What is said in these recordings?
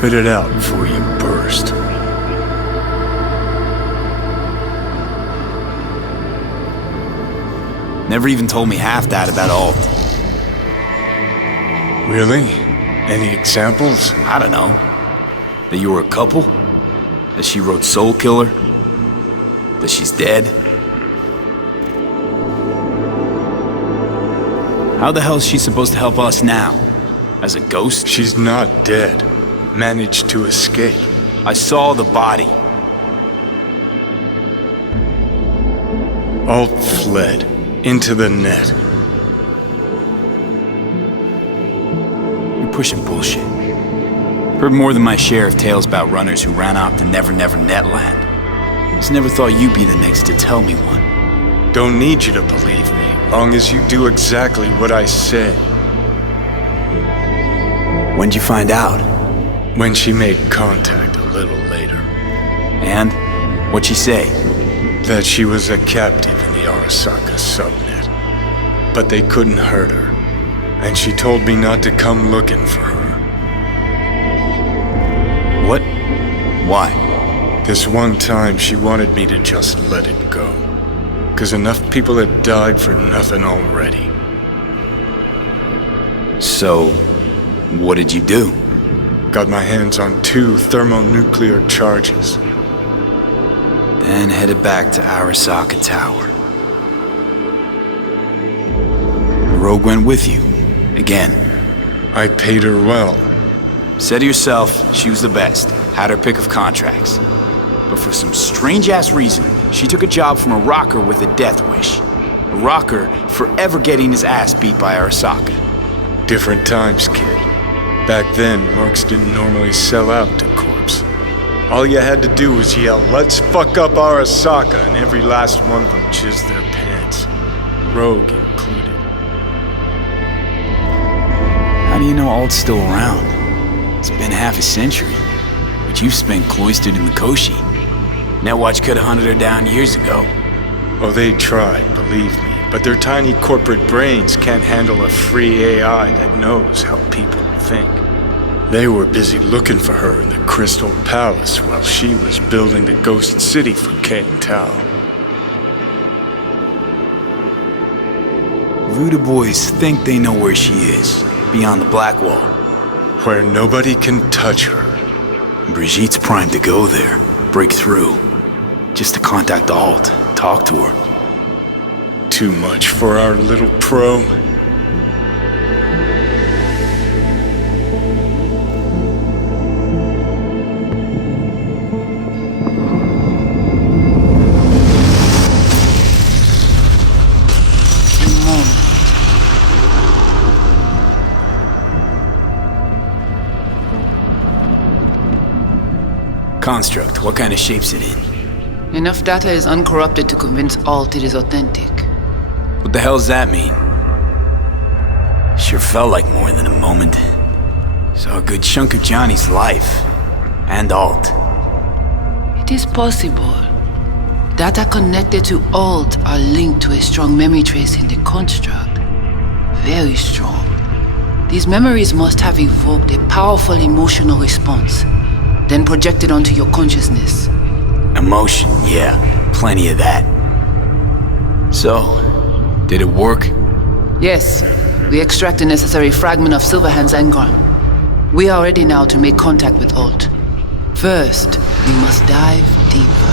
Spit it out before you burst. Never even told me half that about Alt. Really? Any examples? I don't know. That you were a couple? That she wrote Soul Killer? That she's dead? How the hell is she supposed to help us now? As a ghost? She's not dead. Managed to escape. I saw the body. Alt fled. Into the net. You're pushing bullshit. Heard more than my share of tales about runners who ran off to Never Never Netland. Just never thought you'd be the next to tell me one. Don't need you to believe me, long as you do exactly what I say. When'd you find out? When she made contact a little later. And? What'd she say? That she was a captive in the Arasaka subnet. But they couldn't hurt her. And she told me not to come looking for her. What? Why? This one time she wanted me to just let it go. 'Cause enough people had died for nothing already. So, what did you do? Got my hands on 2 thermonuclear charges. Then headed back to Arasaka Tower. The rogue went with you. Again. I paid her well. Said herself she was the best. Had her pick of contracts. But for some strange-ass reason, she took a job from a rocker with a death wish. A rocker forever getting his ass beat by Arasaka. Different times, kid. Back then, mercs didn't normally sell out to corpse. All you had to do was yell, "Let's fuck up Arasaka," and every last one of them jizzed their pants. Rogue included. How do you know Alt's still around? It's been half a century. But you've spent cloistered in the Koshi. Netwatch could have hunted her down years ago. Oh, they tried, believe me. But their tiny corporate brains can't handle a free AI that knows how people think. They were busy looking for her in the Crystal Palace while she was building the Ghost City for Kane Tao. Voodoo boys think they know where she is, beyond the Black Wall. Where nobody can touch her. Brigitte's primed to go there, break through. Just to contact Alt, talk to her. Too much for our little pro. Construct, what kind of shape's it in? Enough data is uncorrupted to convince Alt it is authentic. What the hell does that mean? Sure felt like more than a moment. Saw a good chunk of Johnny's life. And Alt. It is possible. Data connected to Alt are linked to a strong memory trace in the construct. Very strong. These memories must have evoked a powerful emotional response, then projected onto your consciousness. Emotion, yeah. Plenty of that. So, did it work? Yes. We extract the necessary fragment of Silverhand's engram. We are ready now to make contact with Alt. First, we must dive deeper.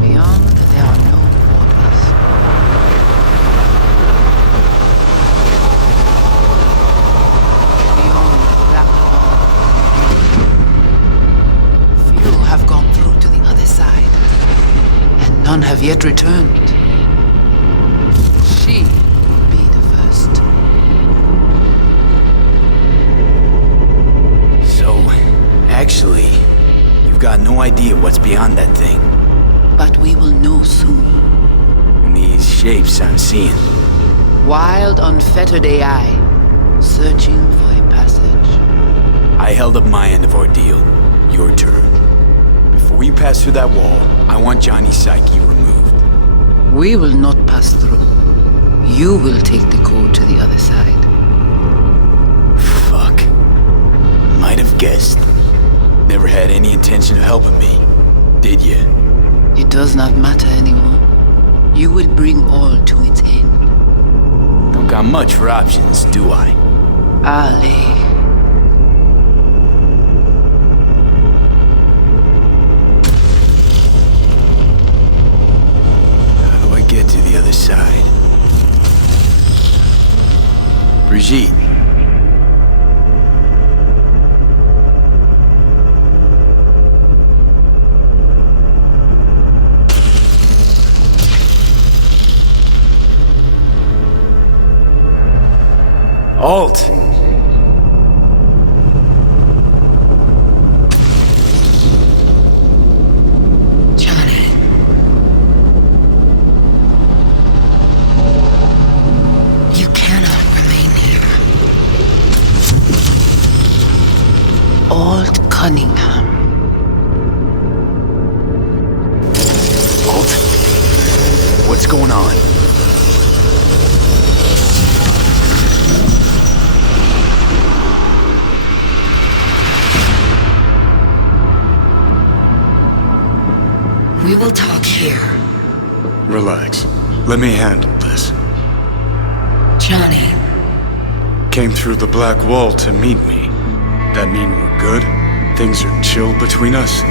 Beyond, there are no borders. Beyond the Black Wall. Few have gone through to the other side, and none have yet returned. She will be the first. So, actually, you've got no idea what's beyond that thing. But we will know soon. And these shapes I'm seeing. Wild, unfettered AI, searching for a passage. I held up my end of our deal. Your turn. Before you pass through that wall, I want Johnny's psyche removed. We will not pass through. You will take the code to the other side. might have guessed. Never had any intention of helping me, did you? It does not matter anymore. You will bring all to its end. Don't got much for options, do I? Ale. How do I get to the other side? Brigitte. Alt! Johnny. You cannot remain here. Alt Cunningham. Alt? What's going on? We will talk here. Relax. Let me handle this. Johnny. Came through the black wall to meet me. That mean we're good? Things are chill between us?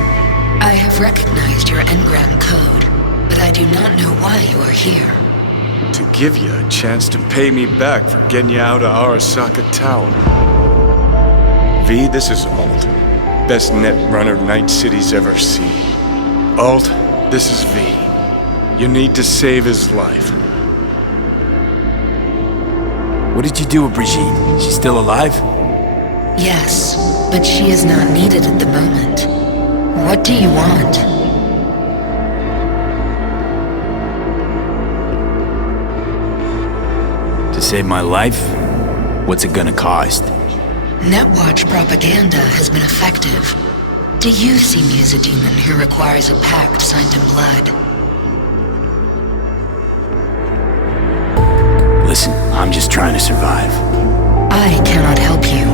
I have recognized your engram code, but I do not know why you are here. To give you a chance to pay me back for getting you out of Arasaka Tower. V, this is Alt. Best net runner Night City's ever seen. Alt, this is V. You need to save his life. What did you do with Brigitte? She's still alive? Yes, but she is not needed at the moment. What do you want? To save my life? What's it gonna cost? Netwatch propaganda has been effective. Do you see me as a demon who requires a pact signed in blood? Listen, I'm just trying to survive. I cannot help you.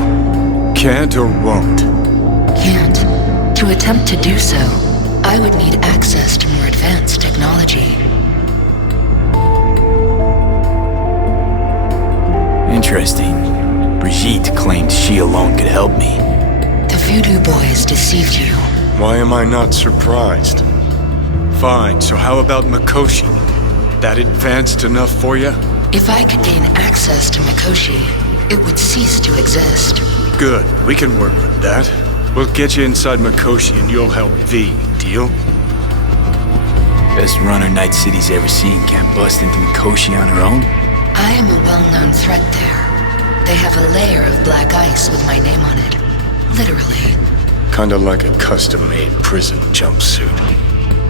Can't or won't? Can't. To attempt to do so, I would need access to more advanced technology. Interesting. Brigitte claimed she alone could help me. The voodoo boys deceived you. Why am I not surprised? Fine, so how about Mikoshi? That advanced enough for you? If I could gain access to Mikoshi, it would cease to exist. Good, we can work with that. We'll get you inside Mikoshi and you'll help V, deal? Best runner Night City's ever seen can't bust into Mikoshi on her own? I am a well-known threat there. They have a layer of black ice with my name on it. Literally. Kinda like a custom-made prison jumpsuit.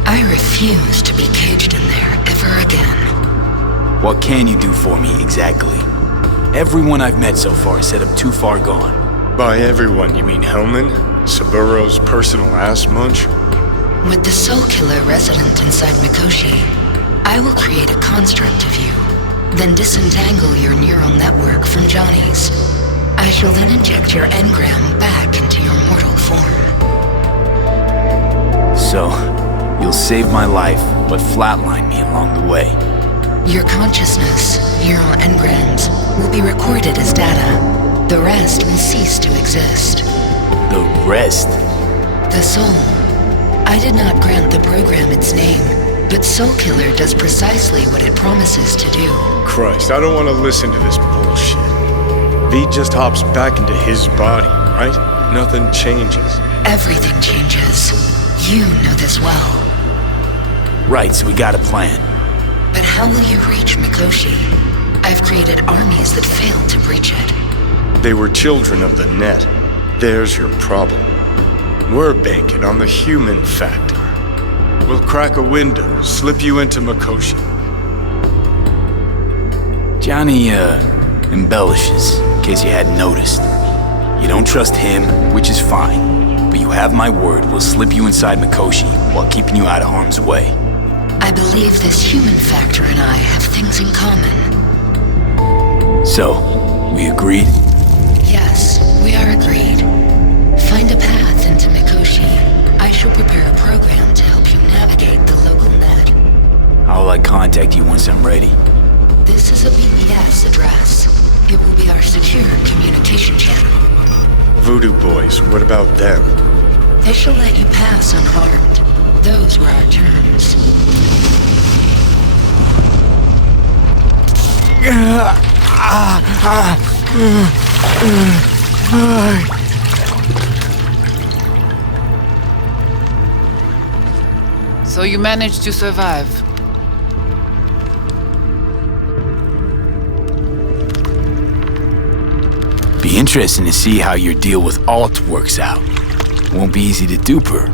I refuse to be caged in there ever again. What can you do for me exactly? Everyone I've met so far said I'm too far gone. By everyone, you mean Hellman? Saburo's personal ass munch? With the Soul Killer resident inside Mikoshi, I will create a construct of you, then disentangle your neural network from Johnny's. I shall then inject your engram back into your mortal form. So, you'll save my life, but flatline me along the way. Your consciousness, neural engrams, will be recorded as data. The rest will cease to exist. The rest? The soul. I did not grant the program its name, but Soul Killer does precisely what it promises to do. Christ, I don't want to listen to this bullshit. V just hops back into his body, right? Nothing changes. Everything changes. You know this well. Right, so we got a plan. But how will you reach Mikoshi? I've created armies that failed to breach it. They were children of the net. There's your problem. We're banking on the human factor. We'll crack a window, slip you into Mikoshi. Johnny, embellishes, in case you hadn't noticed. You don't trust him, which is fine. But you have my word, we'll slip you inside Mikoshi while keeping you out of harm's way. I believe this human factor and I have things in common. So, we agreed? Yes, we are agreed. find a path into Mikoshi, I shall prepare a program to help you navigate the local net. I'll contact you once I'm ready. This is a BES address. It will be our secure communication channel. Voodoo boys, what about them? They shall let you pass unharmed. Those were our terms. So you managed to survive. Be interesting to see how your deal with Alt works out. Won't be easy to dupe her.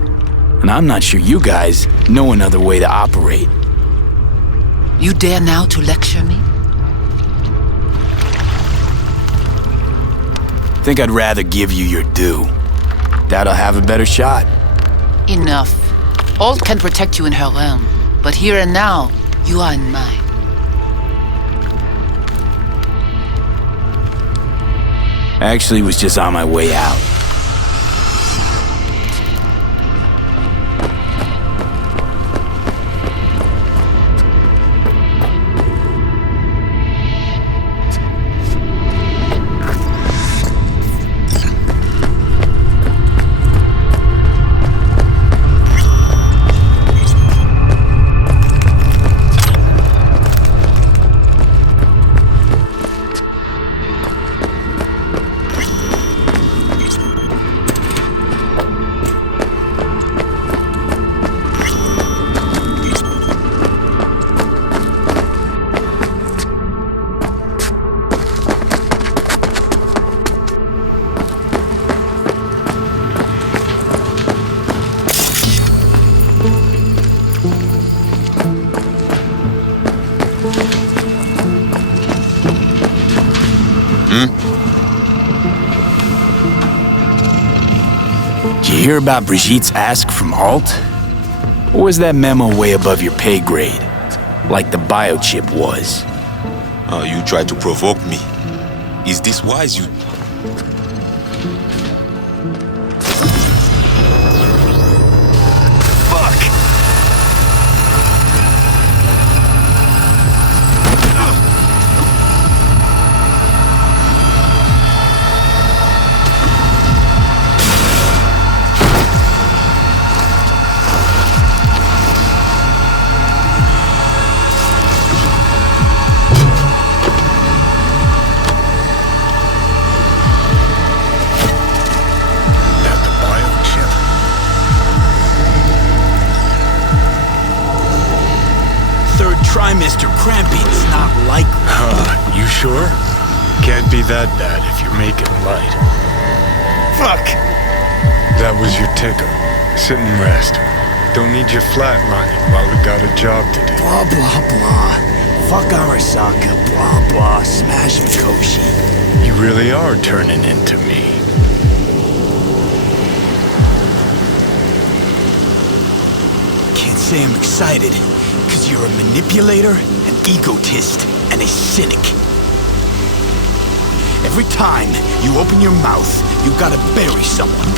And I'm not sure you guys know another way to operate. You dare now to lecture me? Think I'd rather give you your due. That'll have a better shot. Enough. Alt can protect you in her realm, but here and now, you are in mine. Actually, was just on my way out. Did you hear about Brigitte's ask from Alt? Or was that memo way above your pay grade? Like the biochip was? You try to provoke me. Is this wise you... Mr. Cramping's not likely. You sure? Can't be that bad if you're making light. Fuck! That was your ticker. Sit and rest. Don't need you flatlining while we got a job to do. Blah, blah, blah. Fuck Arasaka. Blah, blah. Smash Mikoshi. You really are turning into me. Can't say I'm excited. Because you're a manipulator, an egotist, and a cynic. Every time you open your mouth, you gotta bury someone.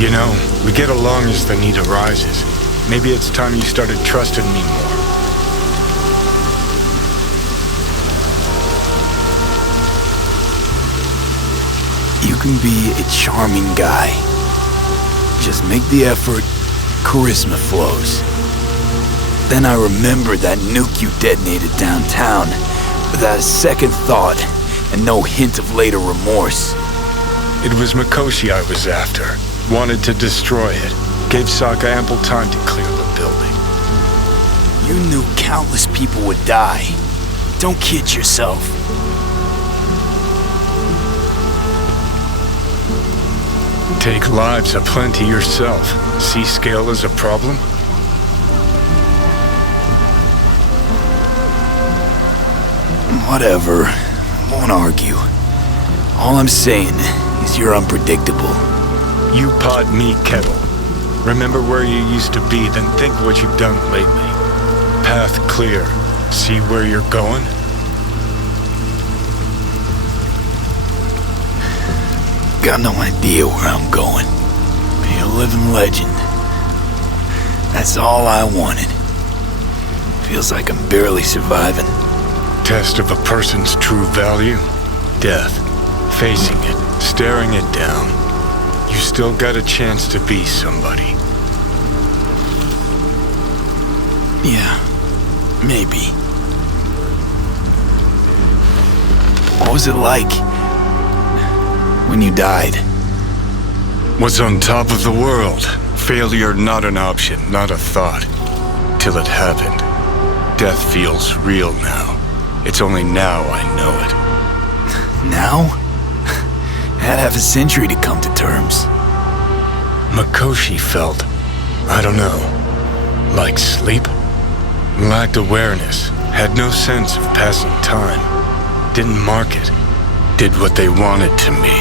You know, we get along as the need arises. Maybe it's time you started trusting me more. You can be a charming guy. Just make the effort, charisma flows. Then I remembered that nuke you detonated downtown, without a second thought, and no hint of later remorse. It was Mikoshi I was after. Wanted to destroy it. Gave Sokka ample time to clear the building. You knew countless people would die. Don't kid yourself. Take lives aplenty yourself. See scale as a problem? Whatever. Won't argue. All I'm saying is you're unpredictable. You pod me, Kettle. Remember where you used to be, then think what you've done lately. Path clear. See where you're going? got no idea where I'm going. Be a living legend. That's all I wanted. Feels like I'm barely surviving. Test of a person's true value? Death. Facing it, staring it down. You still got a chance to be somebody. Yeah, maybe. What was it like when you died? Was on top of the world. Failure not an option, not a thought. Till it happened. Death feels real now. It's only now I know it. Now? Had half a century to come to terms. Mikoshi felt, I don't know, like sleep? Lacked awareness, had no sense of passing time. Didn't mark it. Did what they wanted to me.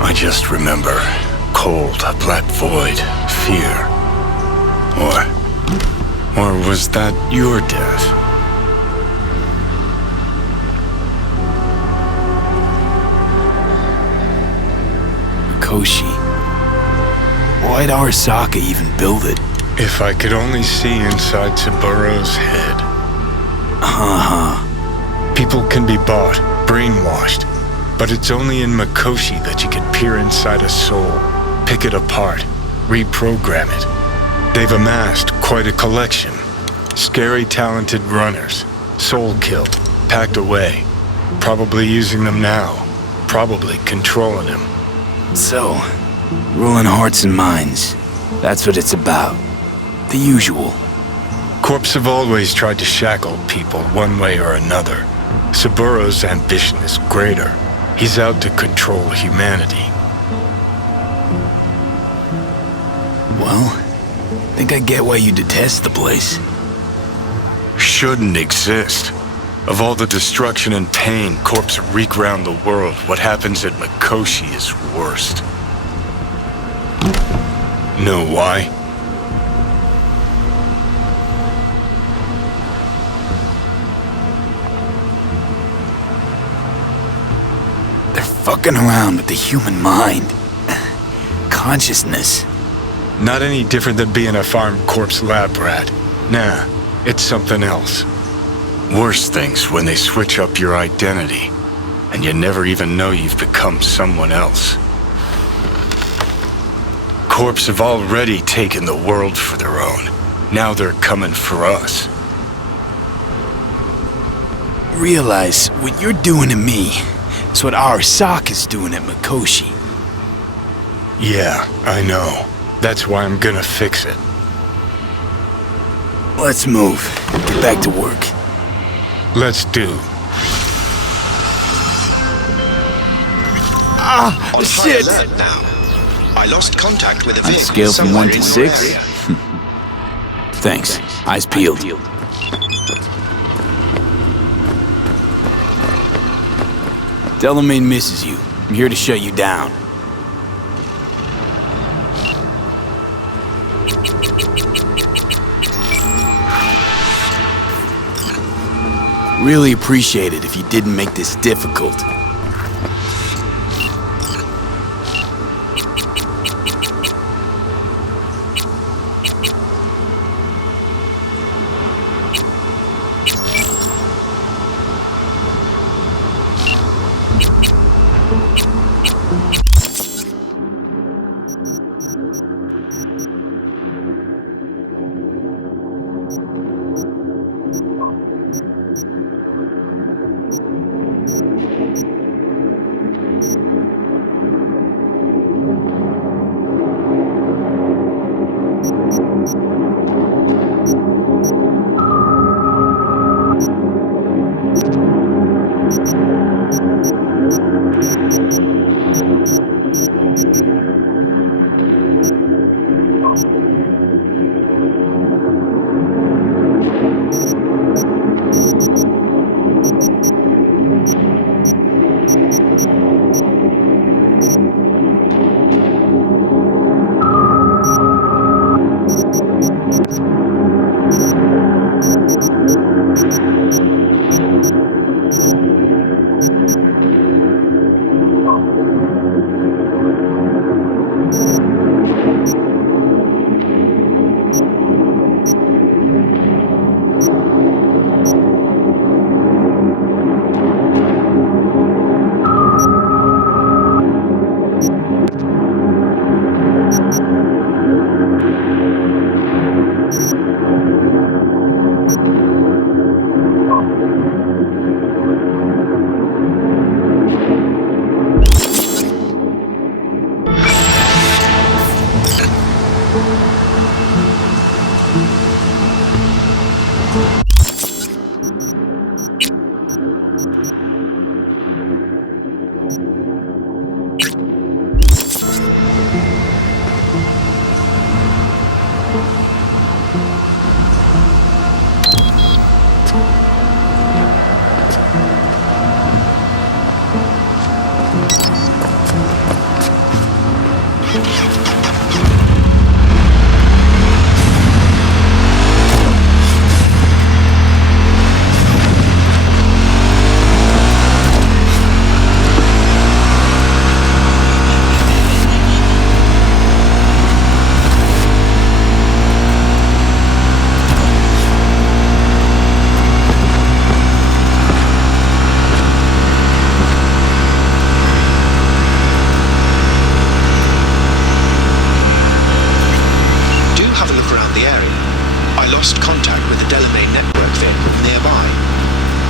I just remember cold, a black void, fear. Or was that your death? Mikoshi. Why'd Arasaka even build it? If I could only see inside Saburo's head. People can be bought, brainwashed, but it's only in Mikoshi that you can peer inside a soul, pick it apart, reprogram it. They've amassed quite a collection. Scary, talented runners, soul killed, packed away, probably using them now, probably controlling them. So, ruling hearts and minds. That's what it's about. The usual. Corps have always tried to shackle people one way or another. Saburo's ambition is greater. He's out to control humanity. Well, think I get why you detest the place. Shouldn't exist. Of all the destruction and pain Corps wreak round the world, what happens at Mikoshi is worst. Know why? They're fucking around with the human mind. Consciousness. Not any different than being a farm corpse lab rat. Nah, it's something else. Worse things when they switch up your identity, and you never even know you've become someone else. Corps have already taken the world for their own. Now they're coming for us. Realize what you're doing to me is what Arasaka's doing at Mikoshi. Yeah, I know. That's why I'm gonna fix it. Let's move. Get back to work. Let's do. On shit! high alert now. I lost contact with a On a vehicle scale from somewhere 1 to in 6? your area. Thanks. Eyes peeled. Tell the main misses you. I'm here to shut you down. Really appreciate it if you didn't make this difficult.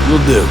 Will do.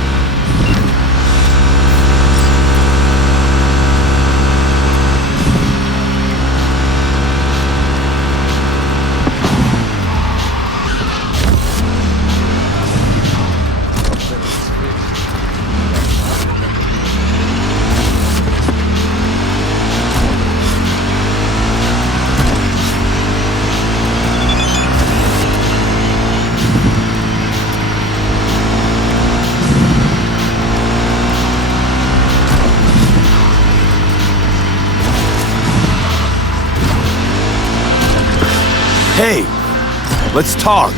Hey, let's talk.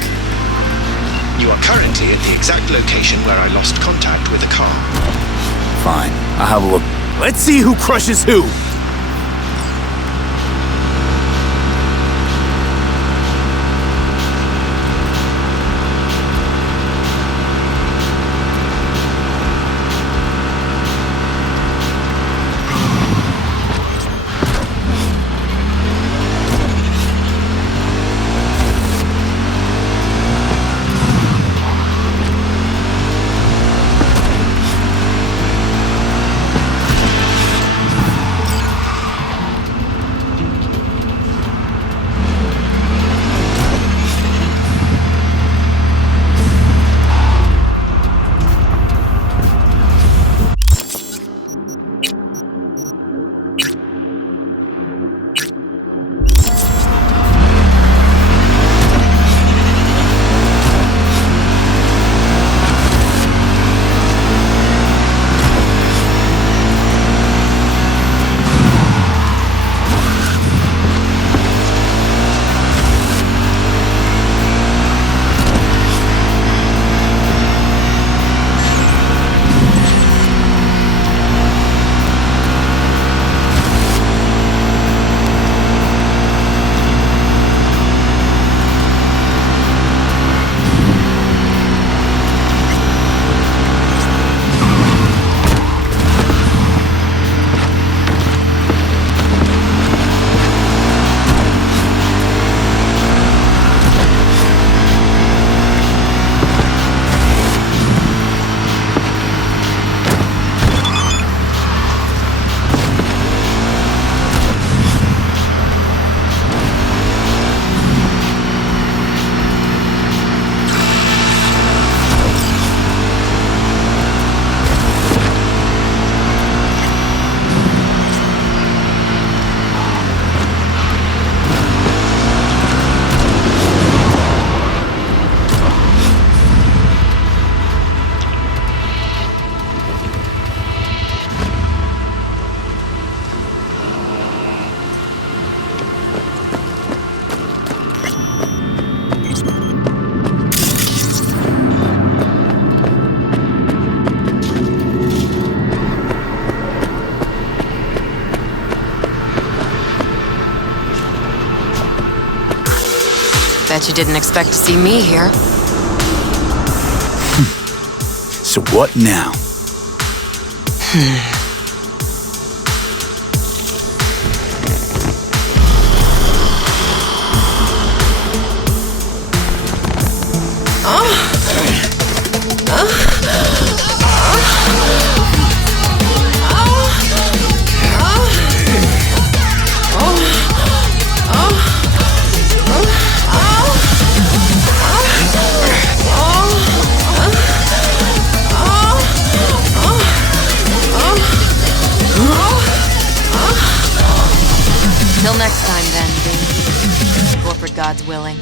You are currently at the exact location where I lost contact with the car. Fine, I'll have a look. Let's see who crushes who. Bet you didn't expect to see me here. So what now? Till next time then, baby. Corporate God's willing.